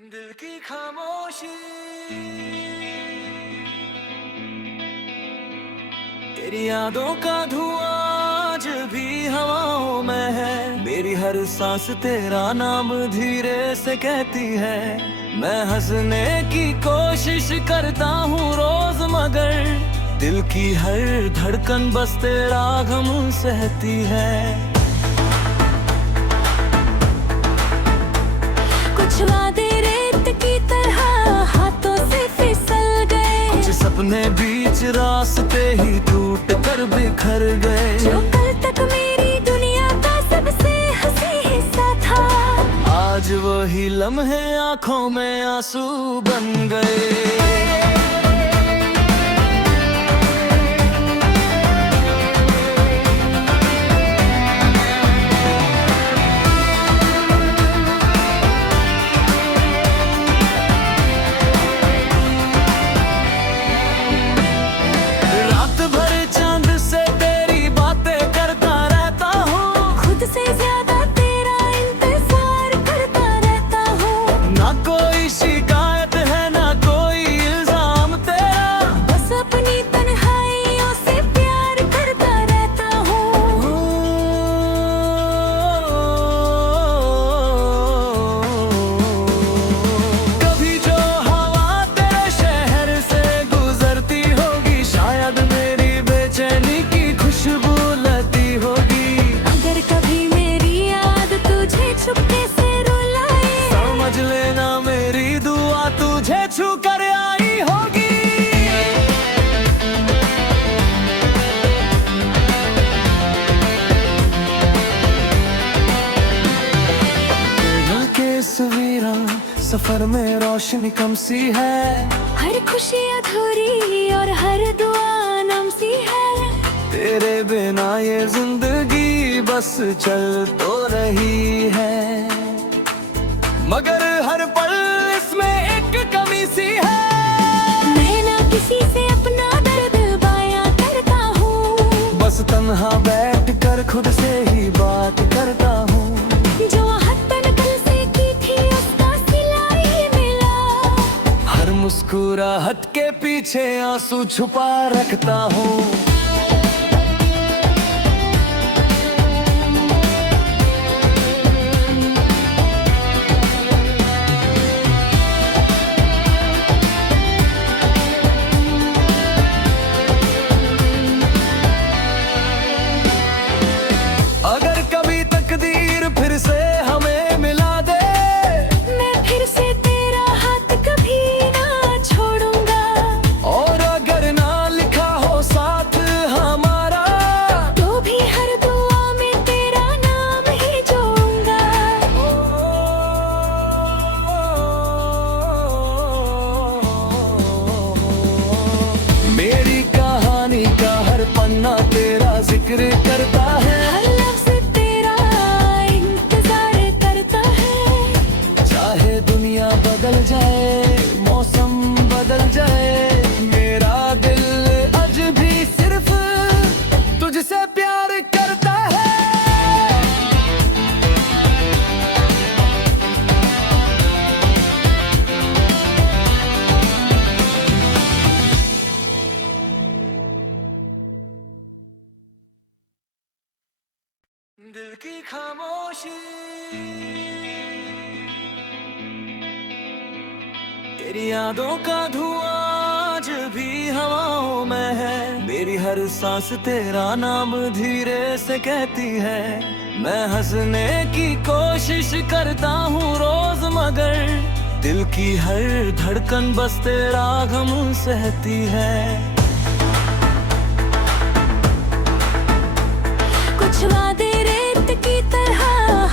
दिल की खामोशी तेरी यादों का धुआं आज भी हवाओं में है। मेरी हर सांस तेरा नाम धीरे से कहती है। मैं हंसने की कोशिश करता हूँ रोज, मगर दिल की हर धड़कन बस तेरा गम सहती है। कुछ वादे रेत की तरह हाथों से फिसल गए, कुछ सपने बीच रास्ते ही टूट कर बिखर गए। जो कल तक मेरी दुनिया का सबसे हंसी हिस्सा था, आज वही लम्हे आंखों में आंसू बन गए। छू कर आई होगी। के सवेरा सफर में रोशनी कम सी है, हर खुशी अधूरी और हर दुआ नम सी है। तेरे बिना ये जिंदगी बस चल तो रही है, मगर हर पल इसमें एक कमी सी है। मैं ना किसी से अपना दर्द बयां करता हूँ, बस तन्हा बैठ कर खुद से ही बात करता हूँ। जो हद कल से की थी उसका सिला ही मिला, हर मुस्कुराहट के पीछे आंसू छुपा रखता हूँ। जिक्र करता है, हर लफ्ज़ तेरा इंतजार करता है। चाहे दुनिया बदल जाए, मौसम बदल जाए, मेरा दिल आज भी सिर्फ तुझसे प्यार करता है। दिल की खामोशी तेरी यादों का धुआं आज भी हवाओं में है। मेरी हर सांस तेरा नाम धीरे से कहती है। मैं हंसने की कोशिश करता हूँ रोज, मगर दिल की हर धड़कन बस तेरा गम सहती है। कुछ वादे की तरह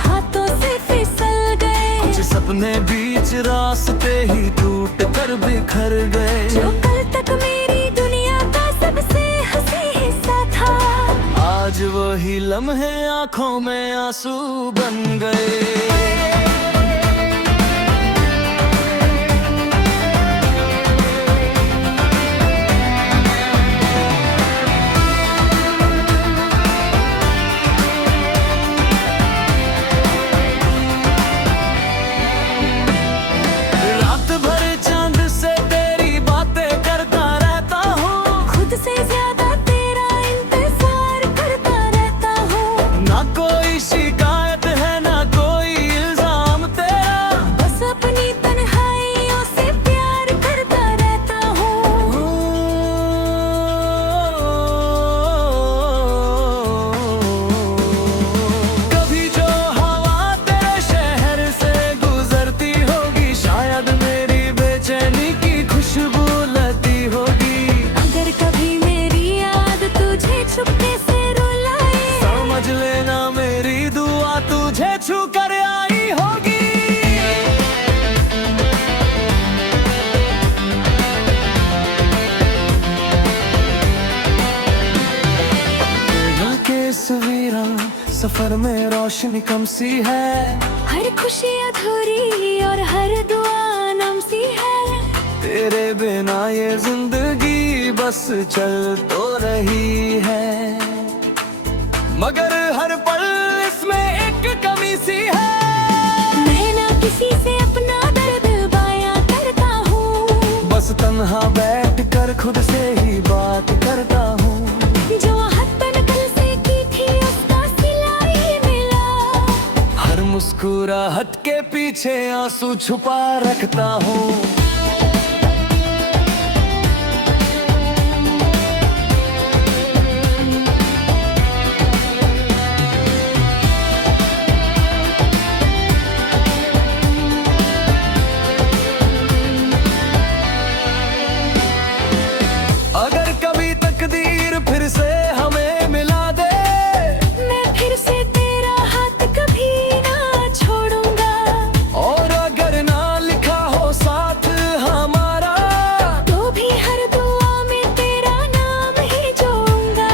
हाथों से फिसल गए, कुछ सपने बीच रास्ते ही टूट कर बिखर गए। जो कल तक मेरी दुनिया का सबसे हंसी हिस्सा था, आज वही लम्हे आंखों में आंसू बन गए। रोशनी कम सी है, हर खुशी अधूरी और हर दुआ नम सी है। तेरे बिना ये जिंदगी बस चल तो रही है, मगर हर पल इसमें एक कमी सी है। मैं ना किसी से अपना दर्द बयां करता हूँ, बस तन्हा बैठ कर खुद से ही बात करता हूँ। जो हद तन कल से की थी उसका सिला ही मिला। हर मुस्कुराहट के पीछे आंसू छुपा रखता हूँ। अगर कभी तकदीर फिर से हमें मिला दे, मैं फिर से तेरा हाथ कभी ना छोड़ूंगा। और अगर ना लिखा हो साथ हमारा, तो भी हर दुआ में तेरा नाम ही जोऊंगा।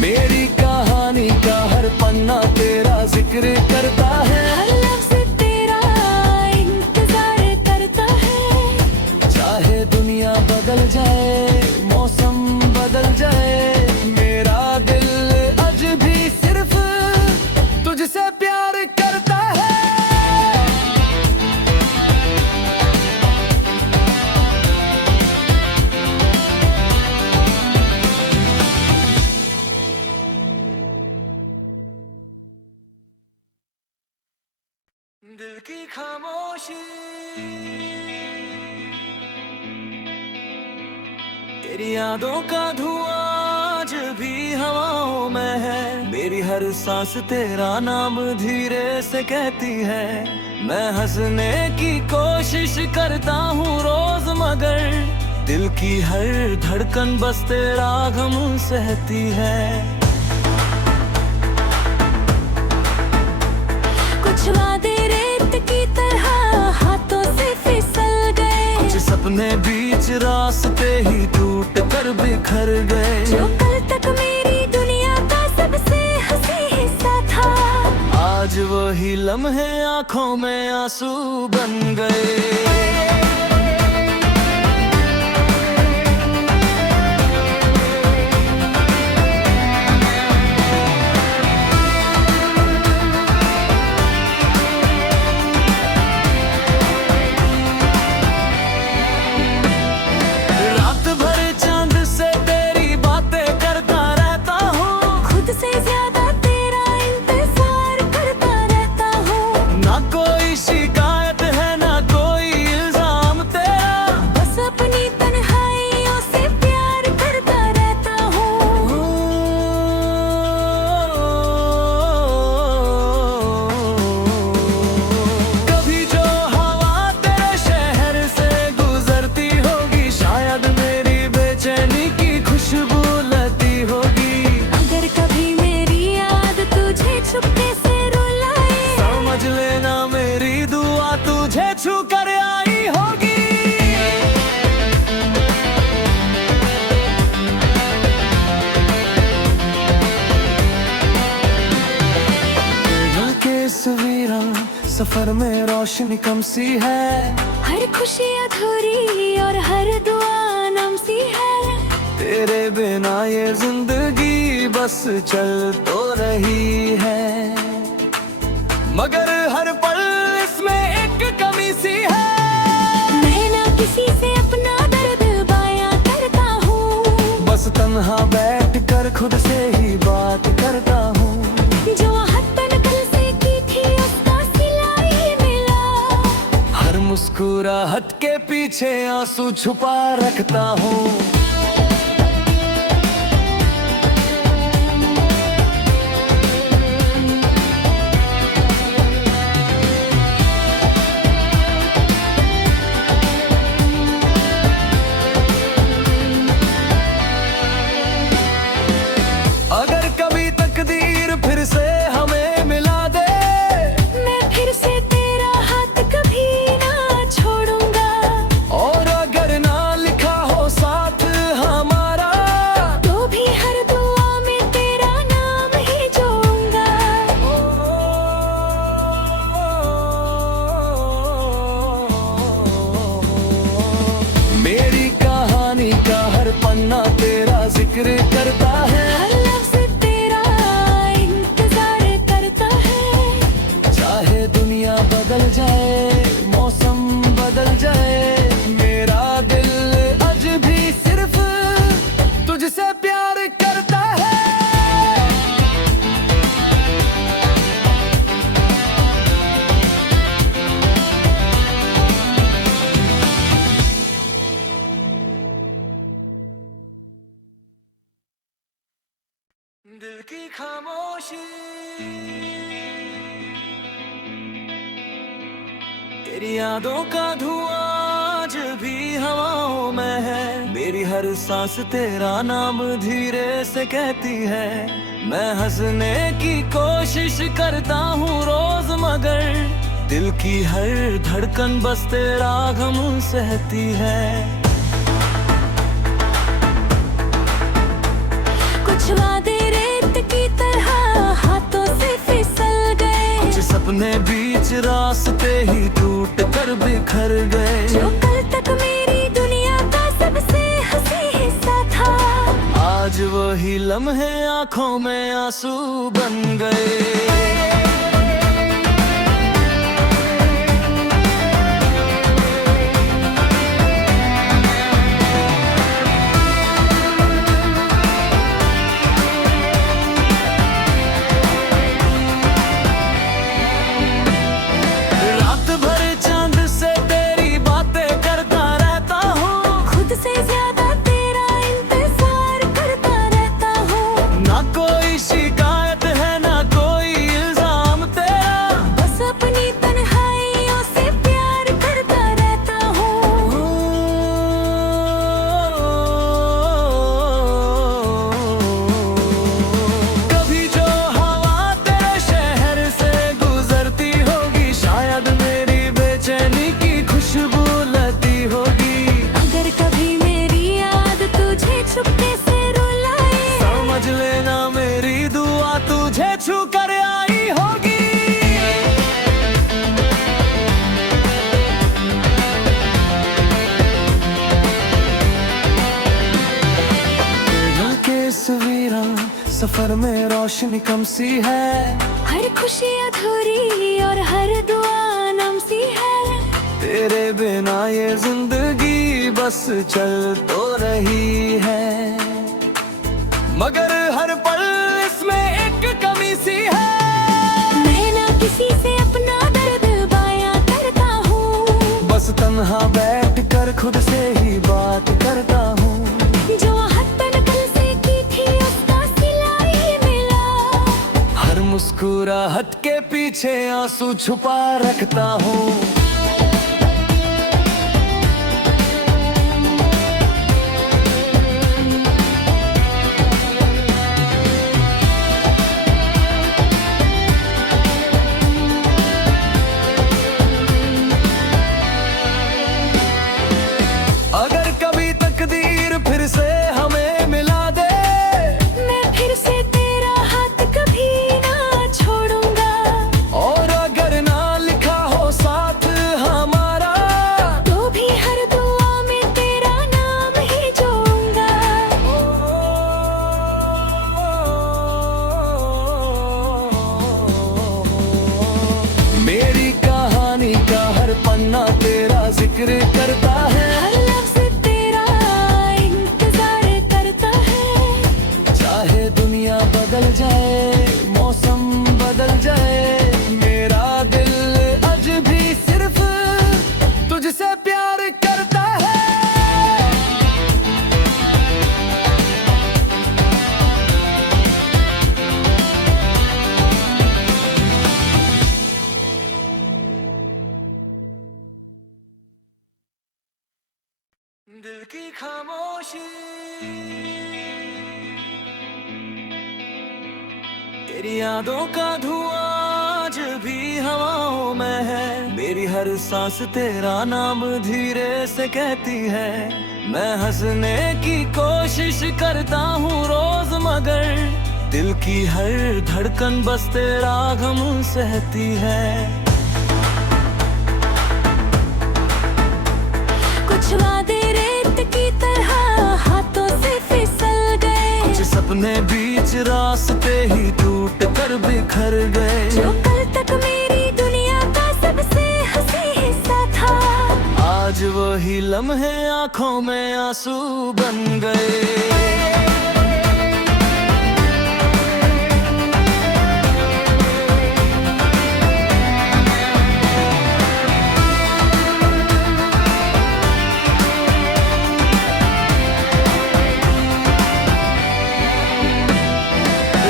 मेरी कहानी का हर पन्ना तेरा जिक्र करता है, हर लफ्ज़ तेरा इंतजार करता है। चाहे दुनिया बदल जाए, मौसम बदल जाए, मेरा दिल आज भी सिर्फ तुझसे प्यार करता है। दिल की खामोशी तेरी यादों का धुआं आज भी हवाओं में है। मेरी हर सांस तेरा नाम धीरे से कहती है। मैं हंसने की कोशिश करता हूँ रोज, मगर दिल की हर धड़कन बस तेरा गम सहती है। कुछ वादे रेत की तरह हाथों से फिसल गए, कुछ सपने बीच रास्ते ही टूट कर बिखर गए। जो कल तक मेरी दुनिया का सबसे हंसी हिस्सा था, आज वही लम्हे आंखों में आंसू बन गए। रात भर चांद से तेरी बातें करता रहता हूँ, खुद से ज्यादा तेरा इंतजार करता रहता हूँ। ना कोई शिकायत है ना कोई इल्जाम तेरा, बस अपनी तन्हाइयों से प्यार करता रहता हूँ। कभी जो हवा तेरे शहर से गुजरती होगी, शायद मेरी बेचैनी की खुशबू लती होगी। अगर कभी मेरी याद तुझे चुपके से रुलाए, समझ लेना मेरी दुआ तुझे छू कर आई होगी। दिल के इस वीरान सफर में रोशनी कम सी है, हर खुशी अधूरी और हर दुआ नम सी है। तेरे बिना ये जिंदगी बस चल तो रही है, मगर हर पल इसमें एक कमी सी है। मैं ना किसी से अपना दर्द बयां करता हूँ, बस तन्हा बैठ कर खुद से ही बात करता हूँ। जो हद तन कल से की थी उसका सिला ही मिला। हर मुस्कुराहट के पीछे आंसू छुपा रखता हूँ। अगर कभी तकदीर फिर से हमें मिला दे, मैं फिर से तेरा हाथ कभी ना छोड़ूंगा। और अगर ना लिखा हो साथ की खामोशी तेरी यादों का धुआं आज भी हवाओं में है। मेरी हर सांस तेरा नाम धीरे से कहती है। मैं हंसने की कोशिश करता हूँ रोज, मगर दिल की हर धड़कन बस तेरा गम सहती है। कुछ वादे रेत की तरह हाथों से फिसल गए, कुछ सपने बीच रास्ते ही टूट कर बिखर गए। जो कल तक मेरी दुनिया का सबसे हंसी हिस्सा था, आज वही लम्हे आंखों में आंसू बन गए। सफर में रोशनी कम सी है, हर खुशी अधूरी और हर दुआ नम सी है। तेरे बिना ये जिंदगी बस चल तो रही है, मगर हर पल इसमें एक कमी सी है। मैं ना किसी से अपना दर्द बयां करता हूँ, बस तन्हा बैठ कर खुद से ही बात करता हूँ। जो मुस्कुराहट के पीछे आंसू छुपा रखता हूँ। अगर कभी तकदीर फिर से हमें मिला दे, मैं फिर से तेरा हाथ कभी जिक्र करता है, हर लफ्ज़ तेरा इंतजार करता है। चाहे दुनिया बदल जाए, मौसम बदल जाए, मेरा दिल आज भी सिर्फ तुझसे प्यार करता है। दिल की खामोशी तेरी यादों का धुआं आज भी हवाओं में है। मेरी हर सांस तेरा नाम धीरे से कहती है। मैं हंसने की कोशिश करता हूँ रोज, मगर दिल की हर धड़कन बस तेरा गम सहती है। कुछ वादे की तरह हाथों से फिसल गए, कुछ सपने बीच रास्ते ही टूट कर बिखर गए। जो कल तक मेरी दुनिया का सबसे हंसी हिस्सा था, आज वही लम्हे आंखों में आंसू बन गए।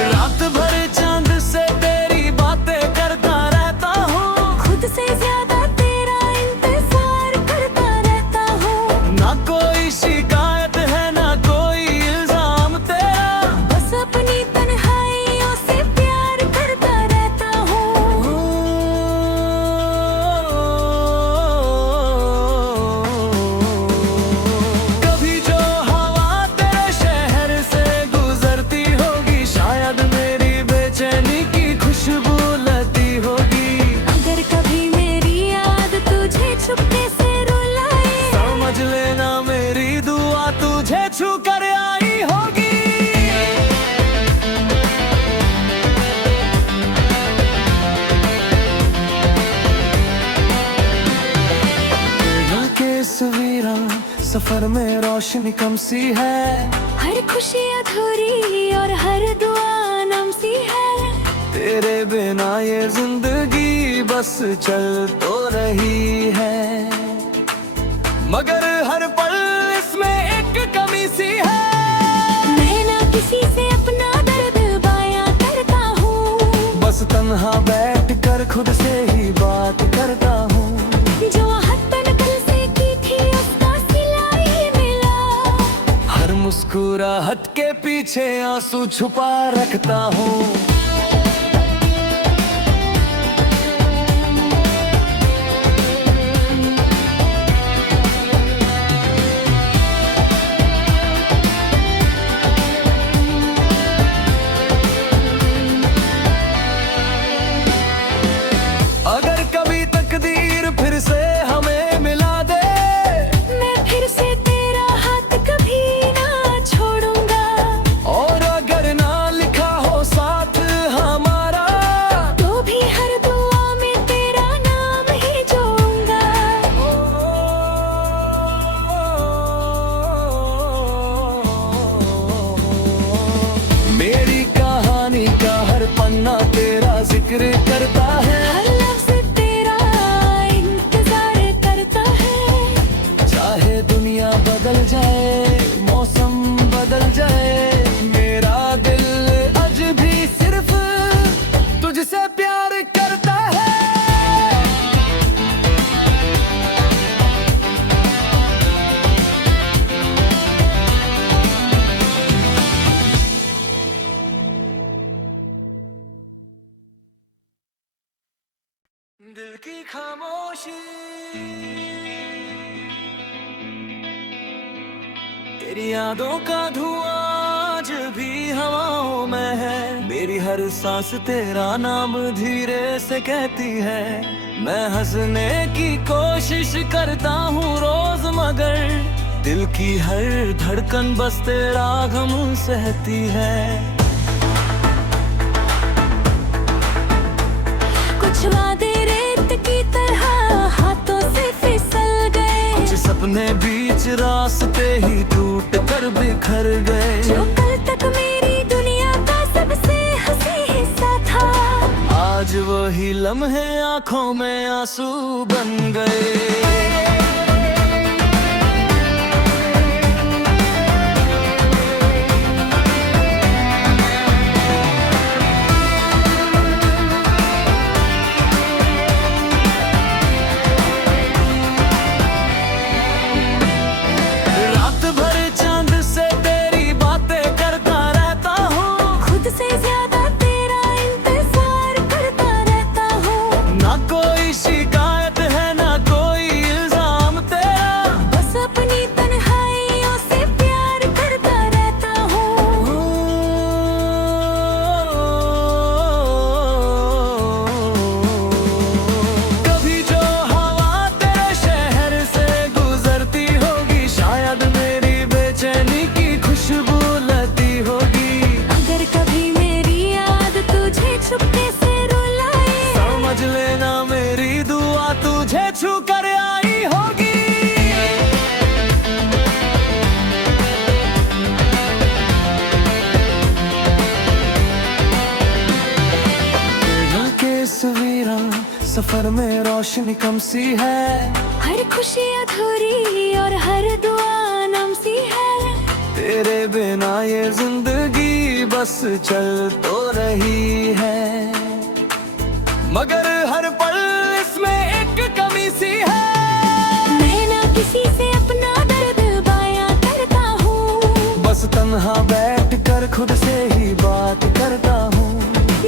रात सफर में रोशनी कम सी है, हर खुशी अधूरी और हर दुआ नम सी है। तेरे बिना ये जिंदगी बस चल तो रही है, मगर हर पल इसमें एक कमी सी है। मैं ना किसी से अपना दर्द बयां करता हूँ, बस तन्हा बैठ कर खुद से ही बात करता हूँ। जो हद तन कल से की थी उसका सिला ही मिला। हर मुस्कुराहट के पीछे आंसू छुपा रखता हूँ। अगर कभी तकदीर फिर से हमें मिला दे, मैं फिर से तेरा हाथ कभी ना छोड़ूंगा। और अगर ना लिखा हो साथ हमारा, तो भी हर दुआ में तेरा नाम ही जोड़ूंगा। मेरी कहानी का हर पन्ना तेरा जिक्र करता है, हर लफ्ज़ तेरा इंतजार करता है। चाहे दुनिया बदल जाए, मौसम बदल जाए, मेरा दिल आज भी सिर्फ तुझसे प्यार करता है। दिल की खामोशी तेरी यादों का धुआं आज भी हवाओं में है। मेरी हर सांस तेरा नाम धीरे से कहती है। मैं हंसने की कोशिश करता हूँ रोज, मगर दिल की हर धड़कन बस तेरा गम सहती है। कुछ वादे रेत की तरह हाथों से फिसल गए, कुछ सपने बीच रास्ते ही टूट कर बिखर गए। जो कल तक मेरी दुनिया का सबसे हंसी हिस्सा था, आज वही लम्हे आंखों में आंसू बन गए। रात भर चांद से तेरी बातें करता रहता हूँ, खुद से ज्यादा तेरा इंतजार करता रहता हूँ। ना कोई शिकायत है ना कोई इल्जाम तेरा, बस अपनी तन्हाइयों से प्यार करता रहता हूँ। कभी जो हवा तेरे शहर से गुजरती होगी, शायद मेरी बेचैनी की खुशबू लेती होगी। अगर कभी मेरी याद तुझे छुपके से रुलाए, समझ लेना मेरी दुआ तुझे छू कर आई होगी। दिल के सवेरा सफर में रोशनी कम सी है, हर खुशी अधूरी और हर दुआ नम सी है। तेरे बिना ये जिंदगी बस चल तो रही है, मगर हर पल इसमें एक कमी सी है। मैं ना किसी से अपना दर्द बयां करता हूँ, बस तन्हा बैठ कर खुद से ही बात करता हूँ।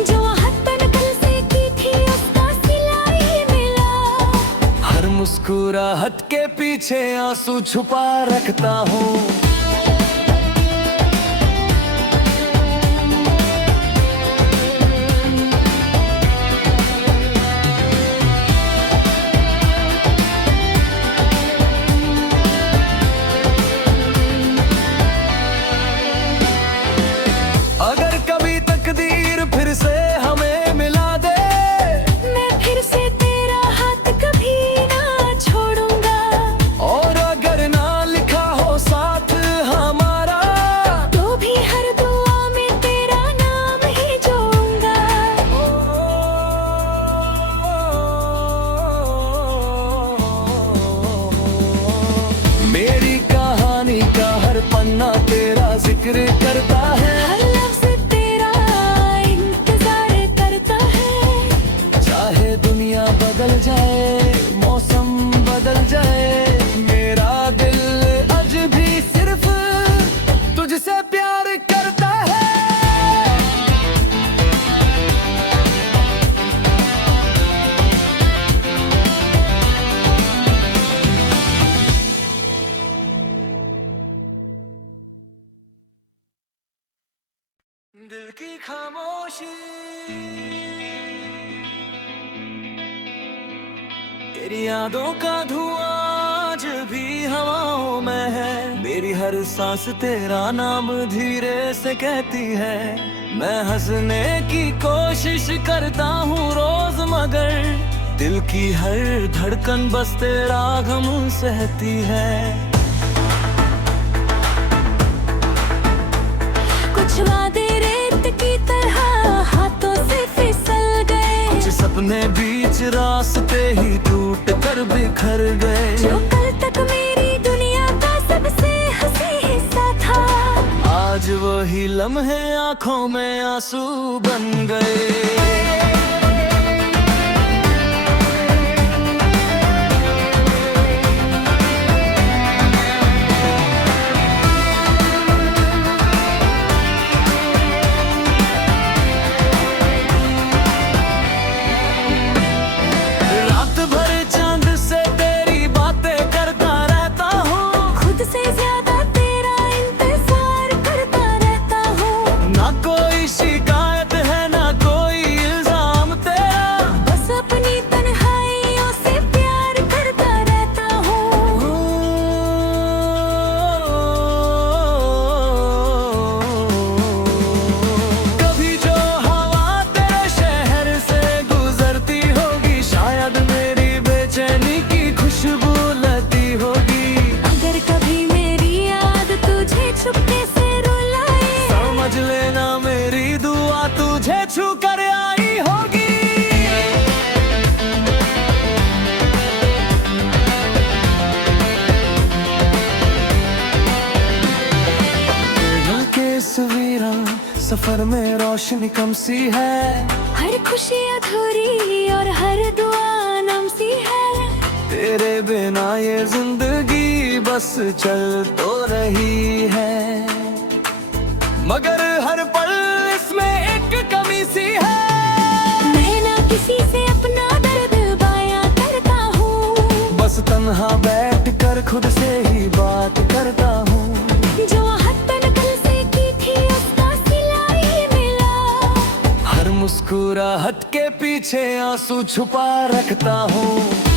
जो हद तन कल से की थी उसका सिला ही मिला। हर मुस्कुराहट के पीछे आंसू छुपा रखता हूँ। अगर कभी तकदीर फिर से हमें मिला दे, मैं फिर से तेरा हाथ कभी ना छोड़ूंगा। और अगर ना लिखा हो तेरी यादों का धुआं आज भी हवाओं में है, मेरी हर सांस तेरा नाम धीरे से कहती है। मैं हंसने की कोशिश करता हूँ रोज, मगर दिल की हर धड़कन बस तेरा गम सहती है। कुछ वादे रेत की तरह हाथों से फिसल गए, कुछ सपने बीच रास्ते ही टूट कर बिखर गए। जो कल तक मेरी दुनिया का सबसे हंसी हिस्सा था, आज वही लम्हे आंखों में आंसू बन गए। छू कर आई होगी। के सवेरा सफर में रोशनी कम सी है, हर खुशी अधूरी और हर दुआ नम सी है। तेरे बिना ये जिंदगी बस चल तो रही है, मगर हर पल इसमें एक कमी सी है। मैं ना किसी से अपना दर्द बयां करता हूँ, बस तन्हा बैठ कर खुद से ही बात करता हूँ। जो हद कल से की थी उसका सिला ही मिला, हर मुस्कुराहट के पीछे आंसू छुपा रखता हूँ।